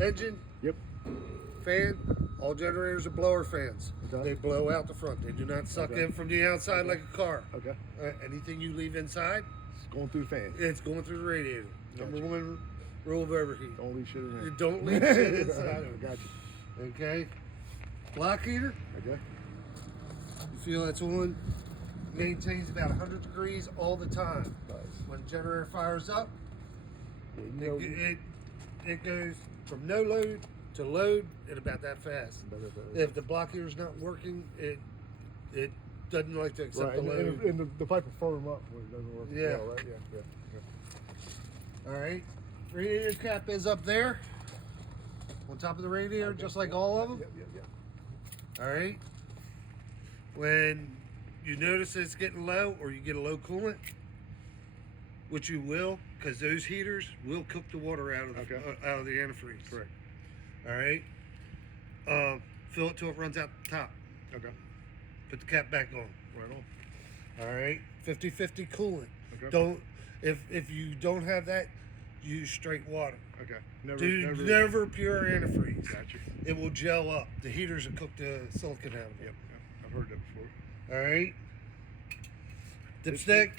engine, Yep. fan. All generators are blower fans. Okay. They blow out the front. They do not suck in from the outside like a car. Okay. Anything you leave inside, It's going through the fan. it's going through the radiator. Gotcha. Number one rule of overheat. Don't leave shit in there. You don't leave shit inside of it. Gotcha. Okay. Block heater. Okay. You feel it's on. Maintains about 100 degrees all the time. Nice. When the generator fires up, No, it goes from no load to load in about that fast. If the block heater's not working, it doesn't like to accept the load. And the pipe will firm up when it doesn't work. Yeah. Well, right? Yeah. All right. Radiator cap is up there on top of the radiator, just like all of them. Yep. All right. When you notice it's getting low or you get a low coolant, which you will, because those heaters will cook the water out of the antifreeze. Correct. All right. Fill it till it runs out the top. Okay. Put the cap back on. Right on. All right. 50-50 coolant. Okay. Don't if you don't have that, use straight water. Okay. Never pure antifreeze. Gotcha. It will gel up. The heaters will cook the silicon out of it. Yep. I've heard that before. All right. Dipstick.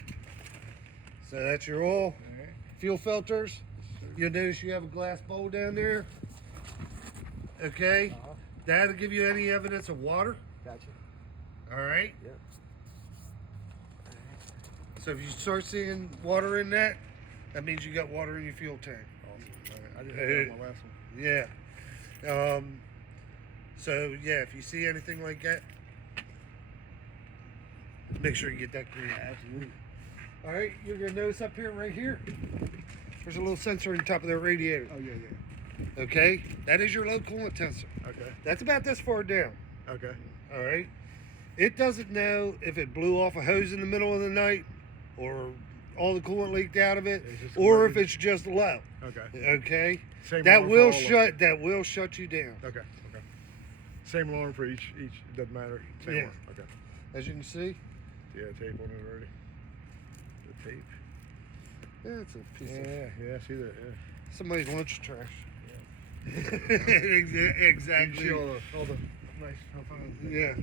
So that's your oil. All right. Fuel filters. You'll notice you have a glass bowl down there. Okay. That'll give you any evidence of water. Gotcha. All right. Yep. So if you start seeing water in that, that means you got water in your fuel tank. Awesome. All right. I didn't have that on my last one. Yeah. So yeah, if you see anything like that, make sure you get that green. Absolutely. All right, you're gonna notice up here, right here, there's a little sensor on the top of the radiator. Oh yeah. Okay, that is your low coolant sensor. Okay. That's about this far down. Okay. All right. It doesn't know if it blew off a hose in the middle of the night, or all the coolant leaked out of it, or if it's just low. Okay. Okay. Same That alarm will for all shut. That will shut you down. Okay. Okay. Same alarm for each. Doesn't matter. Same Yeah. alarm. Okay. As you can see. Yeah, tape on it already. The tape. Yeah, it's a piece of Yeah. I see that. Yeah. somebody's lunch trash. You Exactly. see all the nice. How fun. Yeah.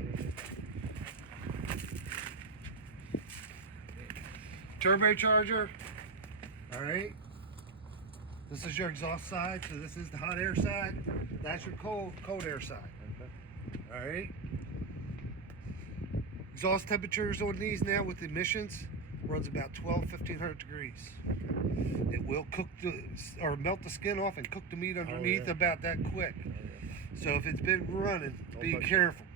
Turbocharger. All right. This is your exhaust side, so this is the hot air side. That's your cold air side. Okay. All right. Exhaust temperatures on these now with emissions runs about 1,500 degrees. It will cook or melt the skin off and cook the meat underneath about that quick. Oh, yeah. So if it's been running, be touch it. careful.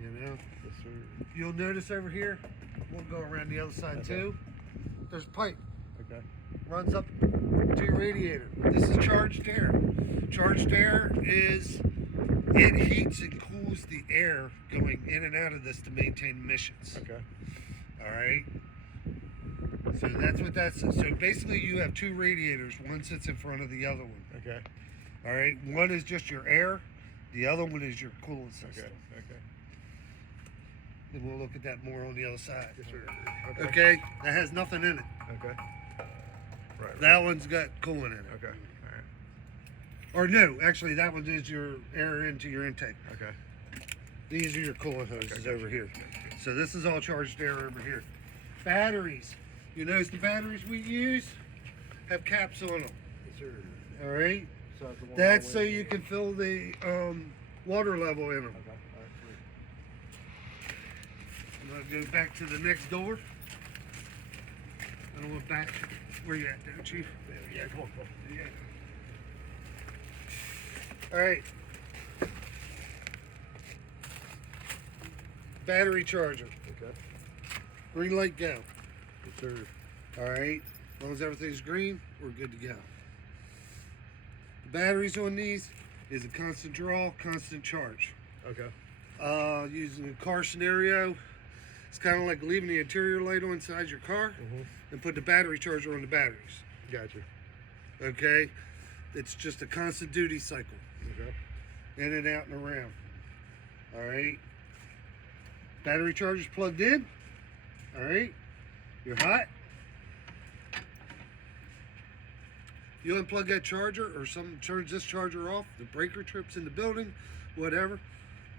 You know. Yes, sir. You'll notice over here, we'll go around the other side too. There's a pipe. Okay. Runs up to your radiator. This is charged air. Charged air is, it heats and cools the air going in and out of this to maintain emissions. Okay. All right. So that's what that's. So basically, you have two radiators. One sits in front of the other one. Okay. All right. One is just your air. The other one is your coolant system. Okay. And we'll look at that more on the other side. Yes, sir. Okay. That has nothing in it. Okay. Right. That one's got coolant in it. Okay. All right. Or no, actually, that one is your air into your intake. Okay. These are your coolant hoses over here. So this is all charged air over here. Batteries. You notice the batteries we use have caps on them. Yes, sir. All right. So that's the one That's all so the way you can fill the water level in them. Okay. All right. Sweet. I'm gonna go back to the next door. And I went back where you at there, Chief? Yeah. Come on. Yeah. All right. Battery charger. Okay. Green light go. Yes, sir. All right. As long as everything's green, we're good to go. The batteries on these is a constant draw, constant charge. Okay. Using a car scenario, it's kind of like leaving the interior light on inside your car and put the battery charger on the batteries. Gotcha. Okay? It's just a constant duty cycle. Okay. In and out and around. All right? Battery charger's plugged in. All right? You're hot. You unplug that charger or some turns this charger off, the breaker trips in the building, whatever,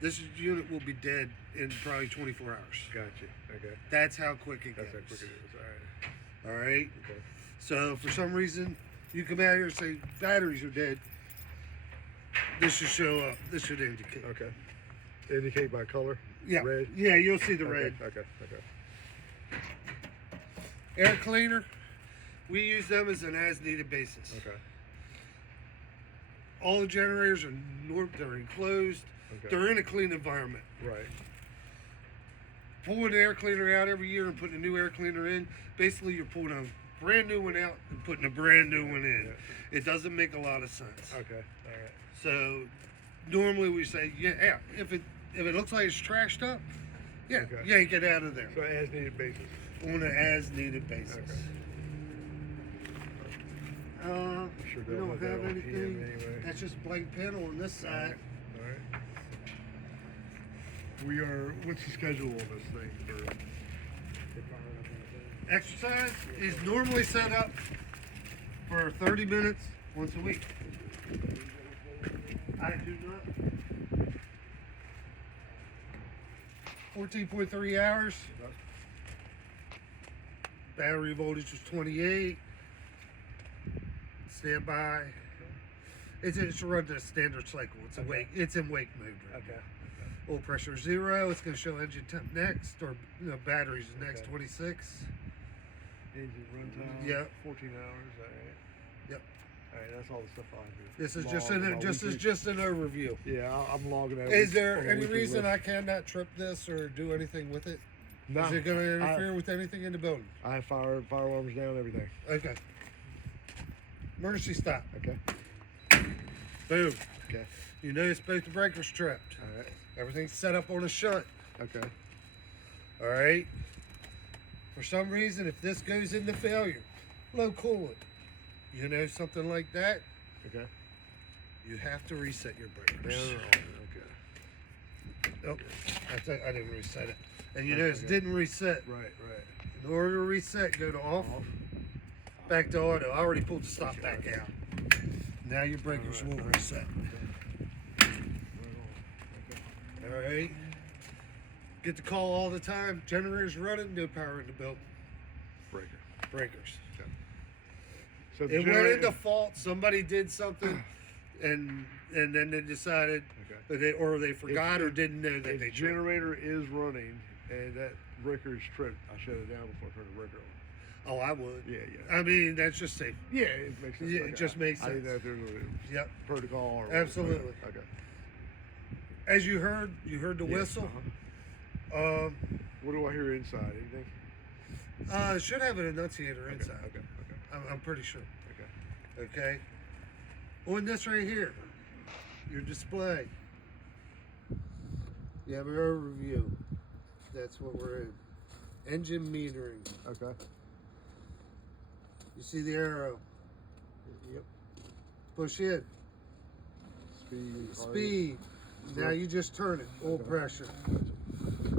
this unit will be dead in probably 24 hours. Gotcha. Okay. That's how quick it That's goes. how quick it is. All right. Okay. So for some reason, you come out here and say batteries are dead. This should show up. This should indicate. Okay. Indicate by color? Yeah. Red? Yeah, you'll see the Okay. red. Okay. Air cleaner, we use them as an as-needed basis. Okay. All the generators are they're enclosed. Okay. They're in a clean environment. Right. Pulling an air cleaner out every year and putting a new air cleaner in, basically you're pulling a brand new one out and putting a brand new one in. Yeah. It doesn't make a lot of sense. Okay. All right. So normally we say, yeah, if it looks like it's trashed up, yeah, Okay. yank it out of there So as needed basis. on an as-needed basis. Okay. Sure We don't have that have on anything. PM anyway. That's just blank panel on this side. All right. We are. What's the schedule on this thing for firing up on the thing? Exercise is normally set up for 30 minutes once a week. I do not. 14.3 hours. Battery voltage was 28. Standby. It's run the standard cycle. It's a wake. It's in wake mode. Right Okay. now. Oil pressure 0. It's going to show engine temp next, or batteries next. Okay. 26. Engine runtime. Yep. 14 hours. All right. Yep. All right. That's all the stuff I do. This is Log just an overview. Yeah, I'm logging out. Is there any reason I cannot trip this or do anything with it? No. Is it going to interfere with anything in the building? I have fire alarms down, everything. Okay. Emergency stop. Okay. Boom. Okay. You notice both the breakers tripped. All right. Everything's set up on a shunt. Okay. All right. For some reason, if this goes into failure, low coolant, something like that, Okay. you have to reset your breakers. They're on. Okay. Oh, I didn't reset it. And you notice it didn't reset. Right. In order to reset, go to off, back to auto. I already pulled the stop back out. Now your breakers will reset. All right. Get the call all the time. Generators running, no power in the building. Breakers. So It went into fault. Somebody did something, and then they decided, or they forgot, or didn't know that the they tripped. generator is running, and that breaker is tripped. I shut it down before I turn the breaker on. Oh, I would. Yeah. I mean, that's just safe. Yeah, it makes sense. Yeah, it just makes I didn't know sense. if there was Yep. a protocol or Absolutely. Okay. As you heard the whistle. What do I hear inside? Anything? It should have an annunciator inside. Okay. I'm pretty sure. Okay. Okay. On this right here, your display. You have an overview. That's what we're in. Engine metering. Okay. You see the arrow. Yep. Push in. Speed. Now you just turn it. Oil pressure.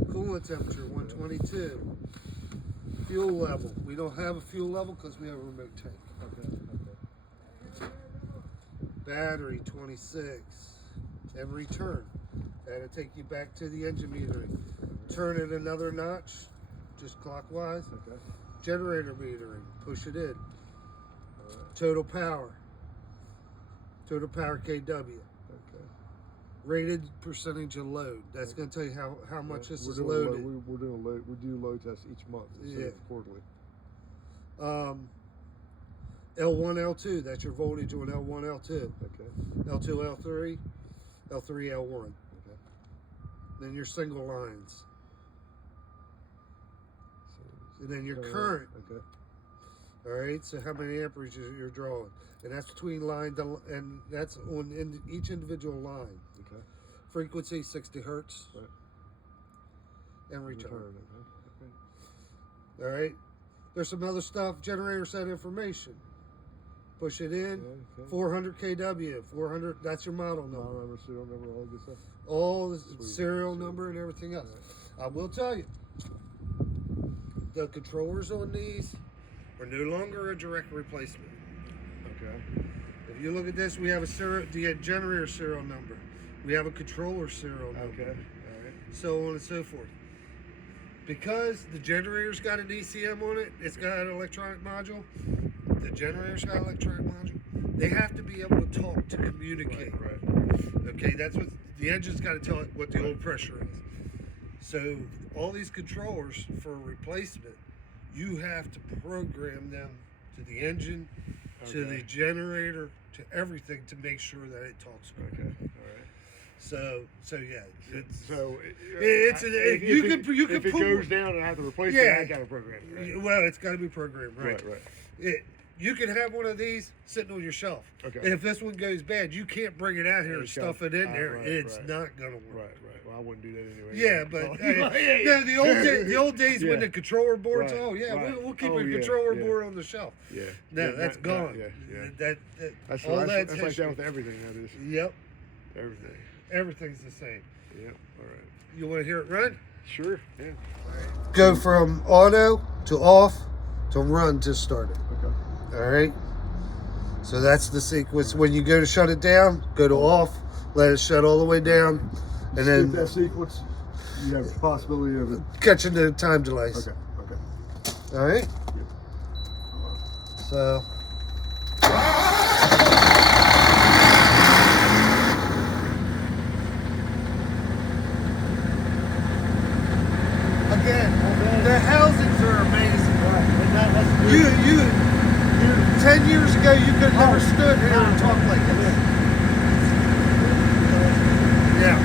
Coolant temperature 122. Fuel level. We don't have a fuel level because we have a remote tank. Okay. Battery 26. And return. That'll take you back to the engine metering. Turn it another notch, just clockwise. Okay. Generator metering. Push it in. Total power. Total power KW. Okay. Rated percentage of load. That's going to tell you how much this is doing loaded. We're doing a load. We do load tests each month instead of quarterly. L1, L2. That's your voltage on L1, L2. Okay. L2, L3. L3, L1. Okay. Then your single lines. And then your current. Okay. All right. So how many amperage you're drawing, and that's between line to, and that's on each individual line. Okay. Frequency 60 hertz. Right. And return. Okay. All right. There's some other stuff. Generator set information. Push it in. Okay. 400 kW. 400. That's your model number. Model number, serial number, all good stuff. All the Sweet. serial number and everything else. I will tell you, the controllers on these are no longer a direct replacement. Okay. You look at this. We have the generator serial number. We have a controller serial number. Okay. All right. So on and so forth. Because the generator's got an ECM on it, it's got an electronic module. The generator's got an electronic module. They have to be able to talk to communicate. Right. Okay, that's what the engine's got to tell it what the old pressure is. So all these controllers for a replacement, you have to program them to the engine, to the generator, to everything to make sure that it talks correctly. Okay. All right. So yeah, if it pull, goes down and I have to replace it, I got to program it. Right? Well, it's got to be programmed, right? Right. You can have one of these sitting on your shelf. Okay. And if this one goes bad, you can't bring it out here and stuff it in there. It's not gonna work. Right. Well, I wouldn't do that anyway. Yeah, but the old days when the controller boards. Right, Oh yeah, right. we'll keep Oh, a yeah, controller yeah. board on the shelf. Yeah. No, that's gone. Yeah. That's That's like that with everything. That is. Yep. Everything. Everything's the same. Yep. All right. You want to hear it run? Sure. Yeah. Go from auto to off to run to start it. Okay. All right. So that's the sequence. When you go to shut it down, go to off, let it shut all the way down, and then that sequence, you have the possibility of it catching the time delays. Okay. All right. Yep. So. Again, the housings are amazing. You 10 years ago, you could have never stood here and talked like this. Yeah.